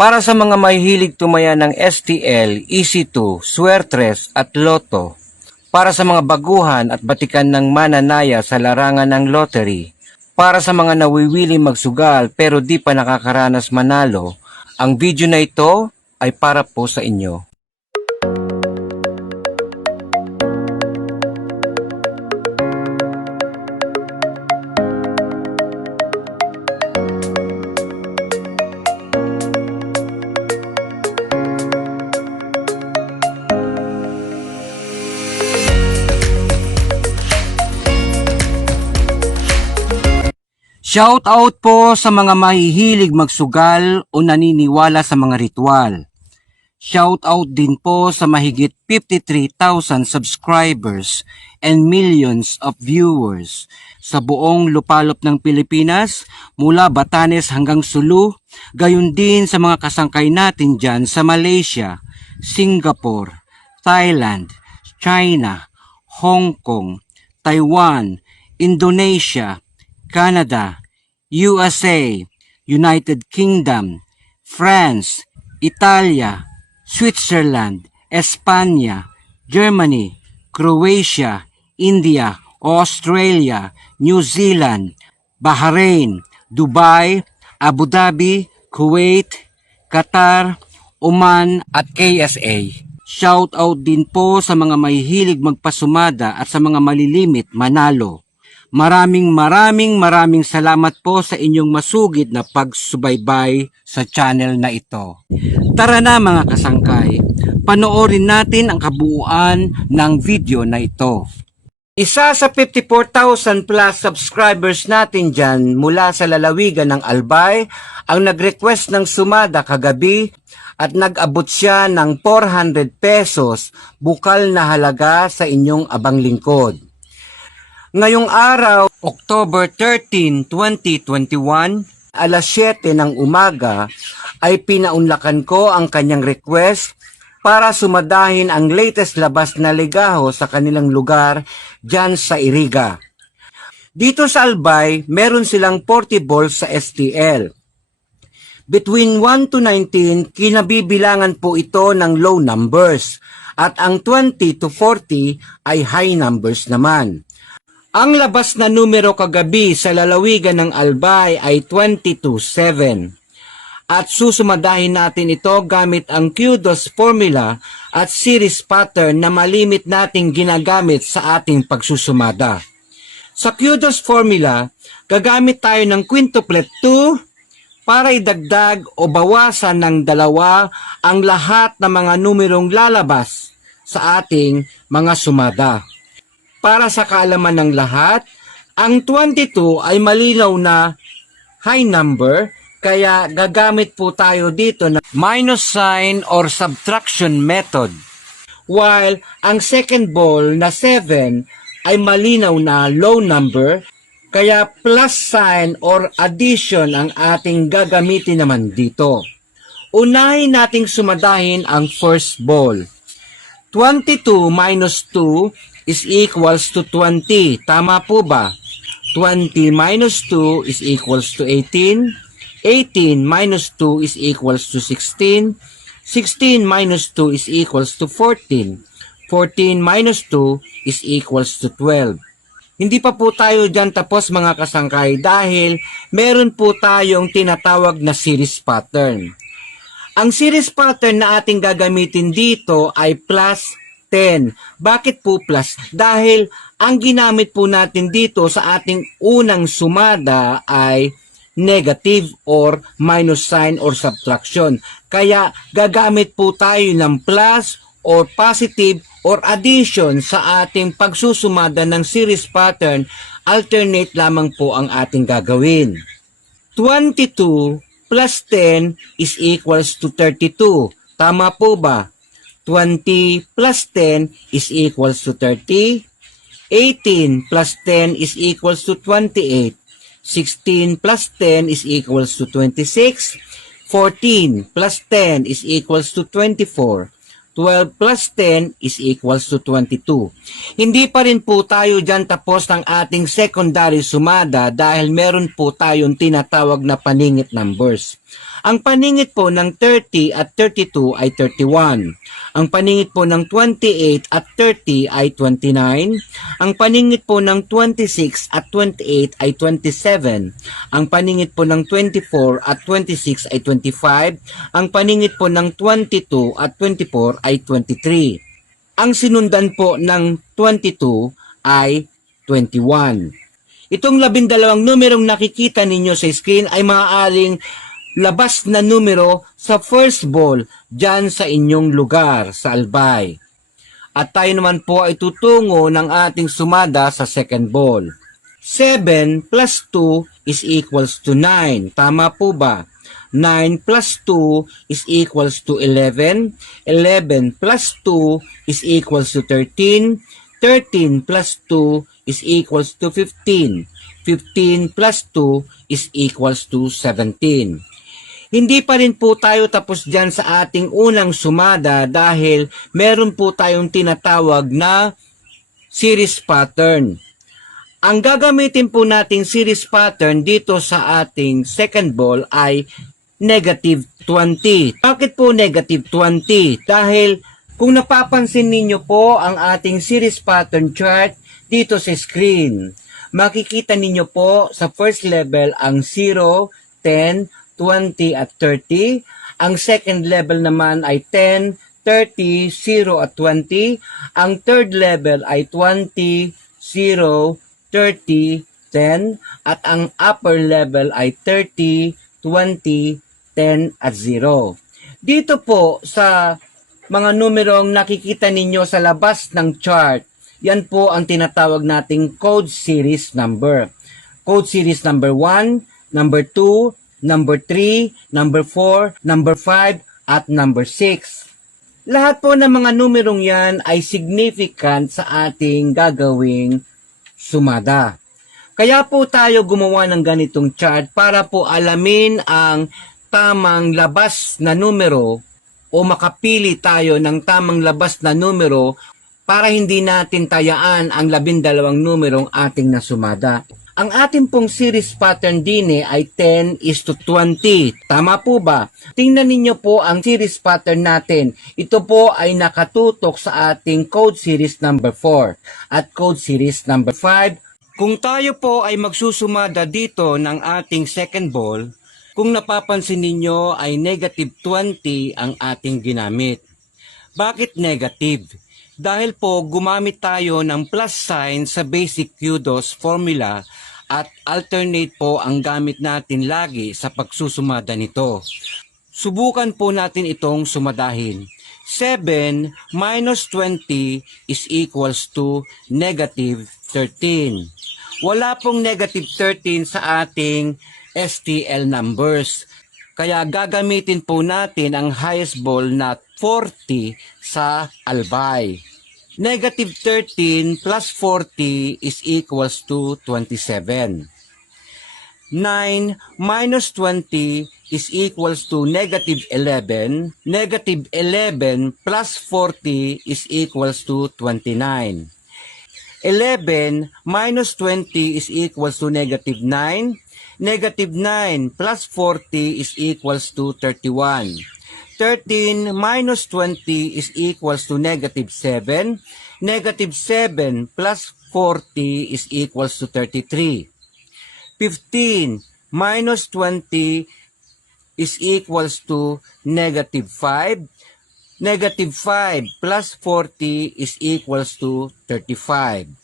Para sa mga mahihilig tumaya ng STL, EC2, Suertres at Lotto. Para sa mga baguhan at batikan ng mananaya sa larangan ng lottery. Para sa mga nawiwili magsugal pero di pa nakakaranas manalo, ang video na ito ay para po sa inyo. Shout out po sa mga mahihilig magsugal o naniniwala sa mga ritual. Shout out din po sa mahigit 53,000 subscribers and millions of viewers sa buong lupalop ng Pilipinas mula Batanes hanggang Sulu, gayon din sa mga kasangkay natin dyan sa Malaysia, Singapore, Thailand, China, Hong Kong, Taiwan, Indonesia, Canada, USA, United Kingdom, France, Italia, Switzerland, Espanya, Germany, Croatia, India, Australia, New Zealand, Bahrain, Dubai, Abu Dhabi, Kuwait, Qatar, Oman at KSA. Shout out din po sa mga mahihilig magpasumada at sa mga malilimit manalo. Maraming salamat po sa inyong masugid na pagsubaybay sa channel na ito. Tara na mga kasangkay, panoorin natin ang kabuuan ng video na ito. Isa sa 54,000 plus subscribers natin dyan mula sa lalawigan ng Albay ang nag-request ng sumada kagabi at nag-abot siya ng 400 pesos bukal na halaga sa inyong abang lingkod. Ngayong araw, October 13, 2021, alas 7 ng umaga, ay pinaunlakan ko ang kanyang request para sumadahin ang latest labas na ligaho sa kanilang lugar dyan sa Iriga. Dito sa Albay, meron silang 40 balls sa STL. Between 1 to 19, kinabibilangan po ito ng low numbers at ang 20 to 40 ay high numbers naman. Ang labas na numero kagabi sa lalawigan ng Albay ay 22-7 at susumadahin natin ito gamit ang QDOS formula at series pattern na malimit nating ginagamit sa ating pagsusumada. Sa QDOS formula, gagamit tayo ng quintuplet 2 para idagdag o bawasan ng 2 ang lahat ng mga numerong lalabas sa ating mga sumada. Para sa kaalaman ng lahat, ang 22 ay malinaw na high number, kaya gagamit po tayo dito ng minus sign or subtraction method. While ang second ball na 7 ay malinaw na low number, kaya plus sign or addition ang ating gagamitin naman dito. Unahin nating sumadahin ang first ball. 22 minus 2 is equals to 20. Tama po ba? 20 minus 2 is equals to 18. 18 minus 2 is equals to 16. 16 minus 2 is equals to 14. 14 minus 2 is equals to 12. Hindi pa po tayo dyan tapos mga kasangkay dahil meron po tayong tinatawag na series pattern. Ang series pattern na ating gagamitin dito ay plus 10. Bakit po plus? Dahil ang ginamit po natin dito sa ating unang sumada ay negative or minus sign or subtraction. Kaya gagamit po tayo ng plus or positive or addition sa ating pagsusumada ng series pattern. Alternate lamang po ang ating gagawin. 22 plus 10 is equals to 32. Tama po ba? 20 plus 10 is equals to 30. 18 plus 10 is equals to 28. 16 plus 10 is equals to 26. 14 plus 10 is equals to 24. 12 plus 10 is equals to 22. Hindi pa rin po tayo dyan tapos ng ating secondary sumada dahil meron po tayong tinatawag na paningit numbers. Ang paningit po ng 30 at 32 ay 31. Ang paningit po ng 28 at 30 ay 29. Ang paningit po ng 26 at 28 ay 27. Ang paningit po ng 24 at 26 ay 25. Ang paningit po ng 22 at 24 ay 23. Ang sinundan po ng 22 ay 21. Itong 12 numerong nakikita ninyo sa screen ay maaaring labas na numero sa first ball dyan sa inyong lugar sa Albay. At tayo naman po ay tutungo ng ating sumada sa second ball. 7 plus 2 is equals to 9. Tama po ba? 9 plus 2 is equals to 11. 11 plus 2 is equals to 13. 13 plus 2 is equals to 15. 15 plus 2 is equals to 17. Hindi pa rin po tayo tapos dyan sa ating unang sumada dahil meron po tayong tinatawag na series pattern. Ang gagamitin po nating series pattern dito sa ating second ball ay negative 20. Bakit po negative 20? Dahil kung napapansin ninyo po ang ating series pattern chart dito sa screen, makikita ninyo po sa first level ang 0, 10, 20 at 30. Ang second level naman ay 10, 30, 0 at 20. Ang third level ay 20, 0, 30, 10. At ang upper level ay 30, 20, 10 at 0. Dito po sa mga numerong nakikita ninyo sa labas ng chart, yan po ang tinatawag nating code series number. Code series number 1, number 2, number 3, number 4, number 5, at number 6. Lahat po ng mga numerong yan ay significant sa ating gagawing sumada. Kaya po tayo gumawa ng ganitong chart para po alamin ang tamang labas na numero o makapili tayo ng tamang labas na numero para hindi natin tayaan ang 12 numerong ating nasumada. Ang ating pong series pattern din ay 10:20. Tama po ba? Tingnan ninyo po ang series pattern natin. Ito po ay nakatutok sa ating code series number 4 at code series number 5. Kung tayo po ay magsusumada dito ng ating second ball, kung napapansin ninyo ay negative 20 ang ating ginamit. Bakit negative? Dahil po gumamit tayo ng plus sign sa basic QDOS formula at alternate po ang gamit natin lagi sa pagsusumada nito. Subukan po natin itong sumadahin. 7 minus 20 is equals to negative 13. Wala pong negative 13 sa ating STL numbers. Kaya gagamitin po natin ang highest ball na 40 sa Albay. Negative 13 plus 40 is equals to 27. 9 minus 20 is equals to negative 11. Negative 11 plus 40 is equals to 29. 11 minus 20 is equals to negative 9. Negative 9 plus 40 is equals to 31. 13 minus 20 is equals to negative 7. Negative 7 plus 40 is equals to 33. 15 minus 20 is equals to negative 5. Negative 5 plus 40 is equals to 35.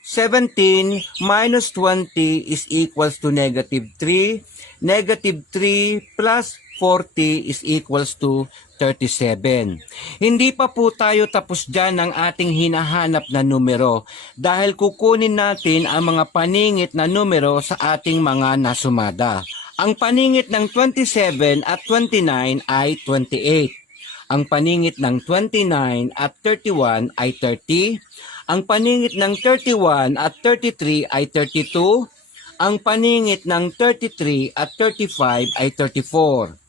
17 minus 20 is equals to negative 3. Negative 3 plus 40 is equals to 37. Hindi pa po tayo tapos dyan ng ating hinahanap na numero dahil kukunin natin ang mga paningit na numero sa ating mga nasumada. Ang paningit ng 27 at 29 ay 28. Ang paningit ng 29 at 31 ay 30. Ang paningit ng 31 at 33 ay 32. Ang paningit ng 33 at 35 ay 34.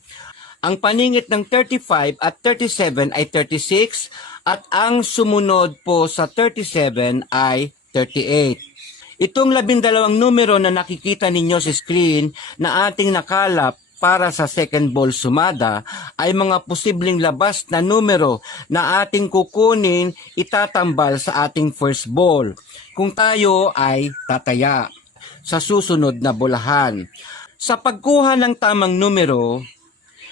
Ang paningit ng 35 at 37 ay 36 at ang sumunod po sa 37 ay 38. Itong 12 numero na nakikita ninyo sa screen na ating nakalap para sa second ball sumada ay mga posibleng labas na numero na ating kukunin itatambal sa ating first ball kung tayo ay tataya sa susunod na bolahan. Sa pagkuha ng tamang numero,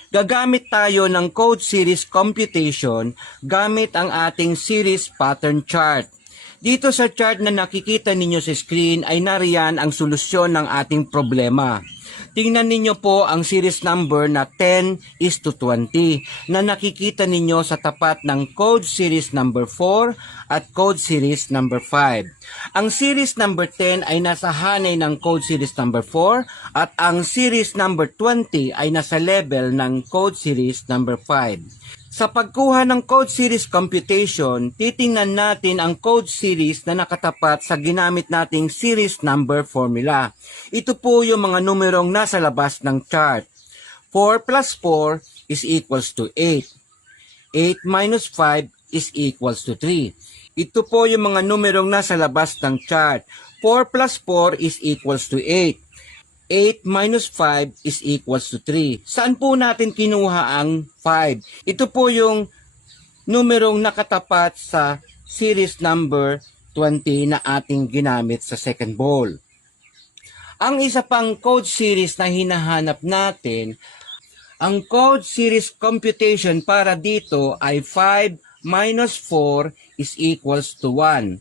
gagamit tayo ng code series computation gamit ang ating series pattern chart. Dito sa chart na nakikita ninyo sa screen ay nariyan ang solusyon ng ating problema. Tingnan ninyo po ang series number na 10:20 na nakikita ninyo sa tapat ng code series number 4 at code series number 5. Ang series number 10 ay nasa hanay ng code series number 4 at ang series number 20 ay nasa level ng code series number 5. Sa pagkuha ng code series computation, titingnan natin ang code series na nakatapat sa ginamit nating series number formula. Ito po yung mga numerong nasa labas ng chart. 4 plus 4 is equals to 8. 8 minus 5 is equals to 3. Ito po yung mga numerong nasa labas ng chart. 4 plus 4 is equals to 8. 8 minus 5 is equals to 3. Saan po natin kinuha ang 5? Ito po yung numerong nakatapat sa series number 20 na ating ginamit sa second ball. Ang isa pang code series na hinahanap natin, ang code series computation para dito ay 5 minus 4 is equals to 1.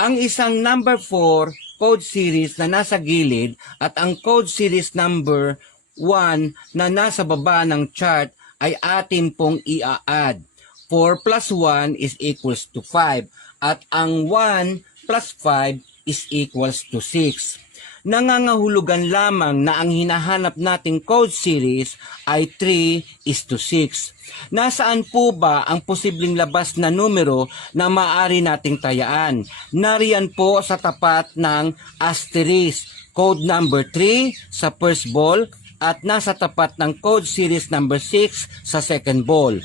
Ang isang number 4 code series na nasa gilid at ang code series number 1 na nasa baba ng chart ay atin pong i-add. 4 plus 1 is equals to 5 at ang 1 plus 5 is equals to 6. Nangangahulugan lamang na ang hinahanap nating code series ay 3:6. Nasaan po ba ang posibleng labas na numero na maaari nating tayaan? Nariyan po sa tapat ng asterisk, code number 3 sa first ball at nasa tapat ng code series number 6 sa second ball.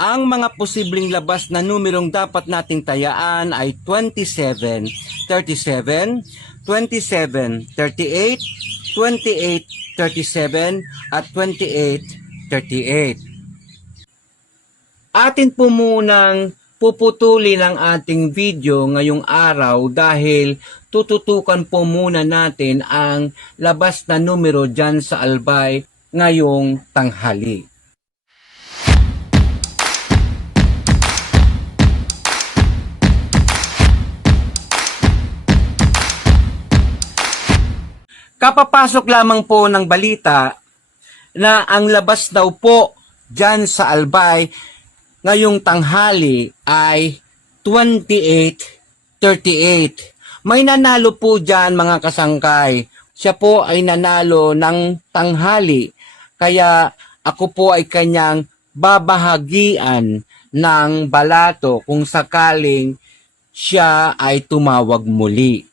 Ang mga posibleng labas na numerong dapat nating tayaan ay 27, 37, 27, 38, 28, 37, at 28, 38. Atin po munang puputulin ang ating video ngayong araw dahil tututukan po muna natin ang labas na numero dyan sa albay ngayong tanghali. Kapapasok lamang po ng balita na ang labas daw po dyan sa albay ngayong tanghali ay 28-38. May nanalo po dyan mga kasangkay. Siya po ay nanalo ng tanghali. Kaya ako po ay kanyang babahagian ng balato kung sakaling siya ay tumawag muli.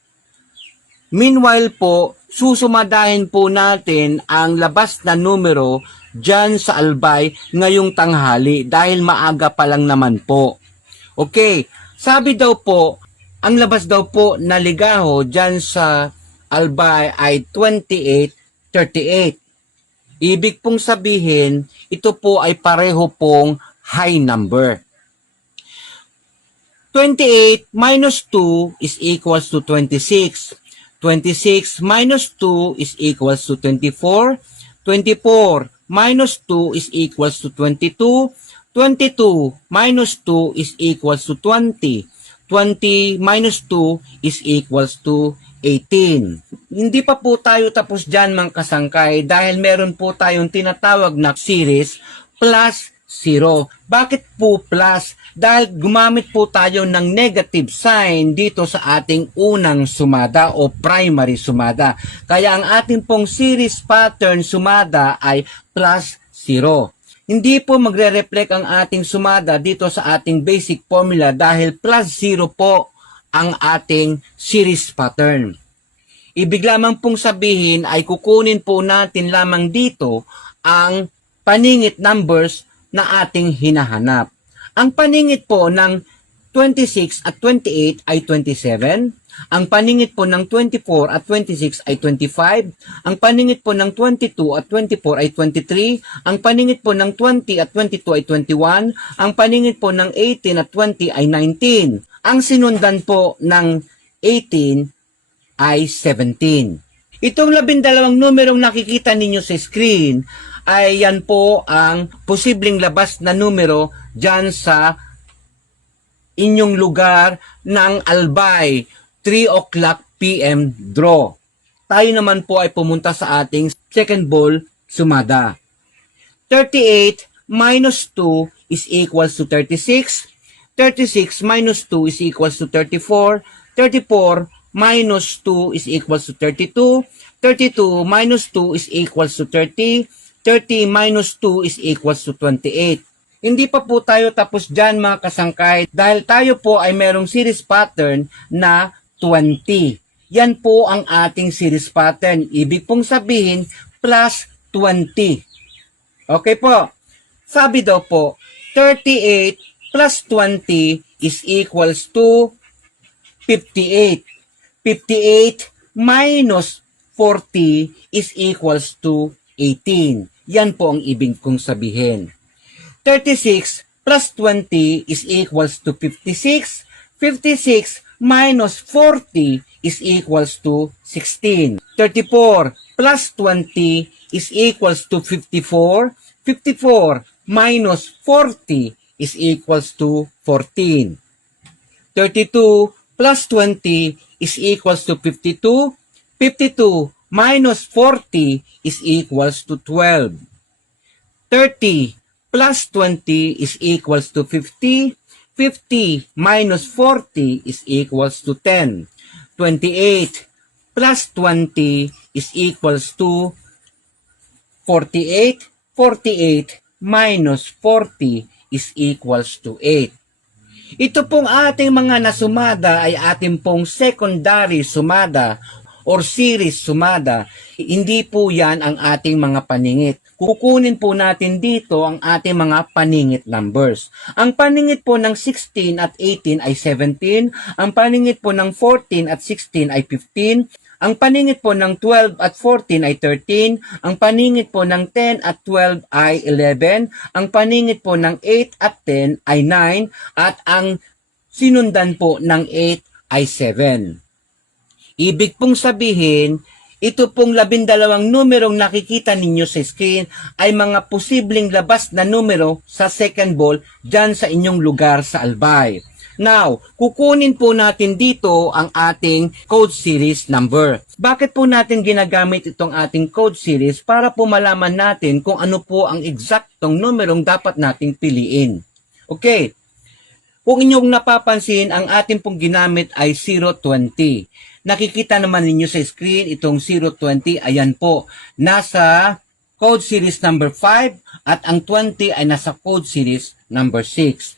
Meanwhile po, susumadahin po natin ang labas na numero dyan sa albay ngayong tanghali dahil maaga pa lang naman po. Okay, sabi daw po, ang labas daw po na ligaho dyan sa albay ay 28-38. Ibig pong sabihin, ito po ay pareho pong high number. 28 minus 2 is equals to 26. 26 minus 2 is equals to 24. 24 minus 2 is equals to 22. 22 minus 2 is equals to 20. 20 minus 2 is equals to 18. Hindi pa po tayo tapos dyan mga kasangkay dahil meron po tayong tinatawag na series plus 0. Bakit po plus? Dahil gumamit po tayo ng negative sign dito sa ating unang sumada o primary sumada. Kaya ang ating pong series pattern sumada ay plus 0. Hindi po magre-reflect ang ating sumada dito sa ating basic formula dahil plus 0 po ang ating series pattern. Ibig lamang pong sabihin ay kukunin po natin lamang dito ang paningit numbers na ating hinahanap. Ang paningit po ng 26 at 28 ay 27. Ang paningit po ng 24 at 26 ay 25. Ang paningit po ng 22 at 24 ay 23. Ang paningit po ng 20 at 22 ay 21. Ang paningit po ng 18 at 20 ay 19. Ang sinundan po ng 18 ay 17. Itong 12 numerong nakikita ninyo sa screen ay yan po ang posibleng labas na numero dyan sa inyong lugar ng Albay 3 o'clock PM draw. Tayo naman po ay pumunta sa ating second ball sumada. 38 minus 2 is equals to 36. 36 minus 2 is equals to 34. 34 minus 2 is equals to 32. 32 minus 2 is equals to 30. 30 minus 2 is equals to 28. Hindi pa po tayo tapos dyan mga kasangkay dahil tayo po ay merong series pattern na 20. Yan po ang ating series pattern. Ibig pong sabihin plus 20. Okay po. Sabi daw po 38 plus 20 is equals to 58. 58 minus 40 is equals to 18. Yan po ang ibig kong sabihin. 36 plus 20 is equals to 56. 56 minus 40 is equals to 16. 34 plus 20 is equals to 54. 54 minus 40 is equals to 14. 32 plus 20 is equals to 52. 52 minus 40 is equals to 12. 30 plus 20 is equals to 50. 50 minus 40 is equals to 10. 28 plus 20 is equals to 48. 48 minus 40 is equals to 8. Ito pong ating mga nasumada ay ating pong secondary sumada or series sumada. Hindi po yan ang ating mga paningit. Kukunin po natin dito ang ating mga paningit numbers. Ang paningit po ng 16 at 18 ay 17. Ang paningit po ng 14 at 16 ay 15. Ang paningit po ng 12 at 14 ay 13. Ang paningit po ng 10 at 12 ay 11. Ang paningit po ng 8 at 10 ay 9. At ang sinundan po ng 8 ay 7. Ibig pong sabihin, ito pong 12 numerong nakikita ninyo sa screen ay mga posibleng labas na numero sa second ball dyan sa inyong lugar sa Albay. Now, kukunin po natin dito ang ating code series number. Bakit po natin ginagamit itong ating code series? Para po malaman natin kung ano po ang eksaktong numerong dapat nating piliin. Okay. Kung inyong napapansin, ang ating pong ginamit ay 020. Nakikita naman ninyo sa screen itong 020. Ayan po. Nasa code series number 5 at ang 20 ay nasa code series number 6.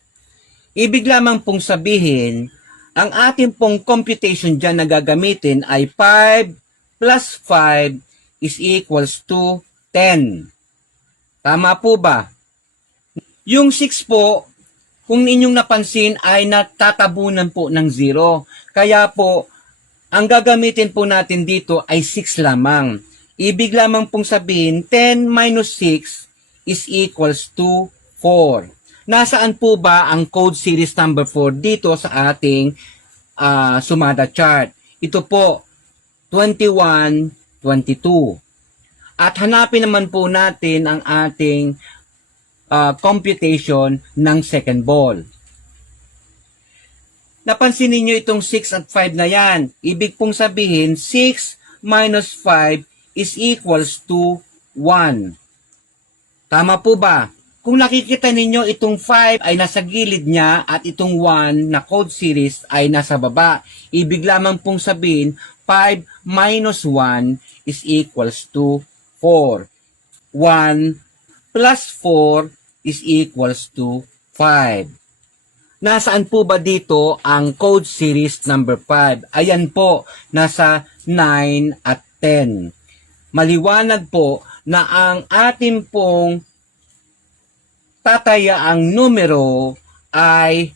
Ibig lamang pong sabihin, ang ating pong computation dyan na gagamitin ay 5 plus 5 is equals to 10. Tama po ba? Yung 6 po, kung inyong napansin ay natatabunan po ng 0. Kaya po, ang gagamitin po natin dito ay 6 lamang. Ibig lamang pong sabihin, 10 minus 6 is equals to 4. Nasaan po ba ang code series number 4 dito sa ating sumada chart? Ito po, 21, 22. At hanapin naman po natin ang ating computation ng second ball. Napansin niyo itong 6 at 5 na yan. Ibig pong sabihin, 6 minus 5 is equals to 1. Tama po ba? Kung nakikita ninyo, itong 5 ay nasa gilid niya at itong 1 na code series ay nasa baba. Ibig lamang pong sabihin, 5 minus 1 is equals to 4. 1 plus 4 is equals to 5. Nasaan po ba dito ang code series number 5? Ayan po, nasa 9 at 10. Maliwanag po na ang ating pong tatayaang numero ay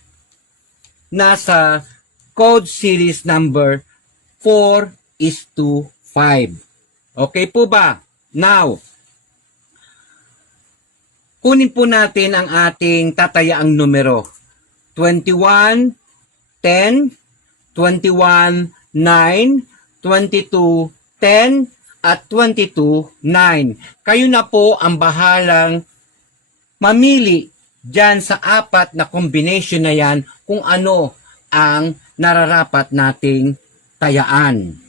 nasa code series number 4:5. Okay po ba? Now, kunin po natin ang ating tatayaang numero. 21, 10, 21, 9, 22, 10, at 22, 9. Kayo na po ang bahalang mamili dyan sa apat na combination na yan kung ano ang nararapat nating tayaan.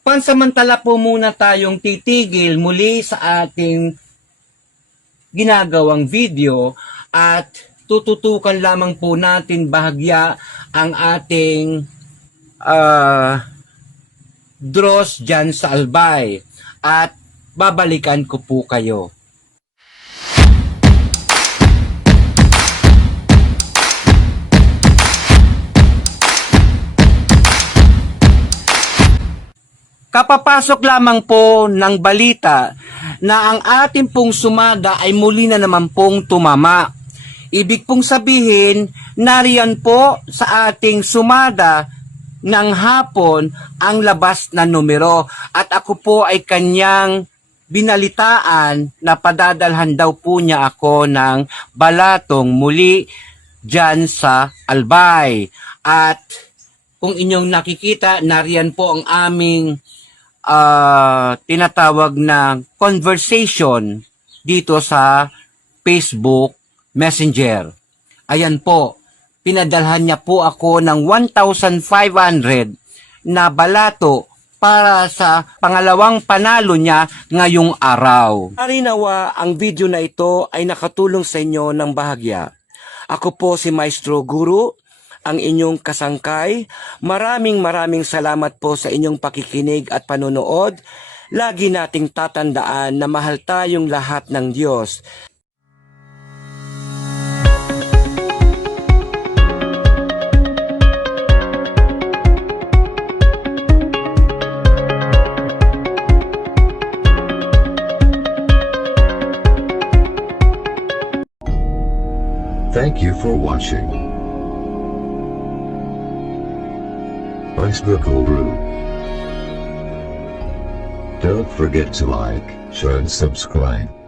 Pansamantala po muna tayong titigil muli sa ating ginagawang video at tututukan lamang po natin bahagya ang ating draws dyan sa albay at babalikan ko po kayo. Kapapasok lamang po ng balita na ang ating pong sumada ay muli na naman pong tumama. Ibig pong sabihin, nariyan po sa ating sumada ng hapon ang labas na numero. At ako po ay kanyang binalitaan na padadalhan daw po niya ako ng balatong muli dyan sa albay. At kung inyong nakikita, nariyan po ang aming tinatawag na conversation dito sa Facebook Messenger. Ayan po, pinadalhan niya po ako ng 1,500 na balato para sa pangalawang panalo niya ngayong araw. Narinawa ang video na ito ay nakatulong sa inyo ng bahagya. Ako po si Maestro Guru, ang inyong kasangkay. Maraming salamat po sa inyong pakikinig at panonood. Lagi nating tatandaan na mahal tayong lahat ng Diyos. Thank you for watching. Maestro Guru. Don't forget to like, share and subscribe.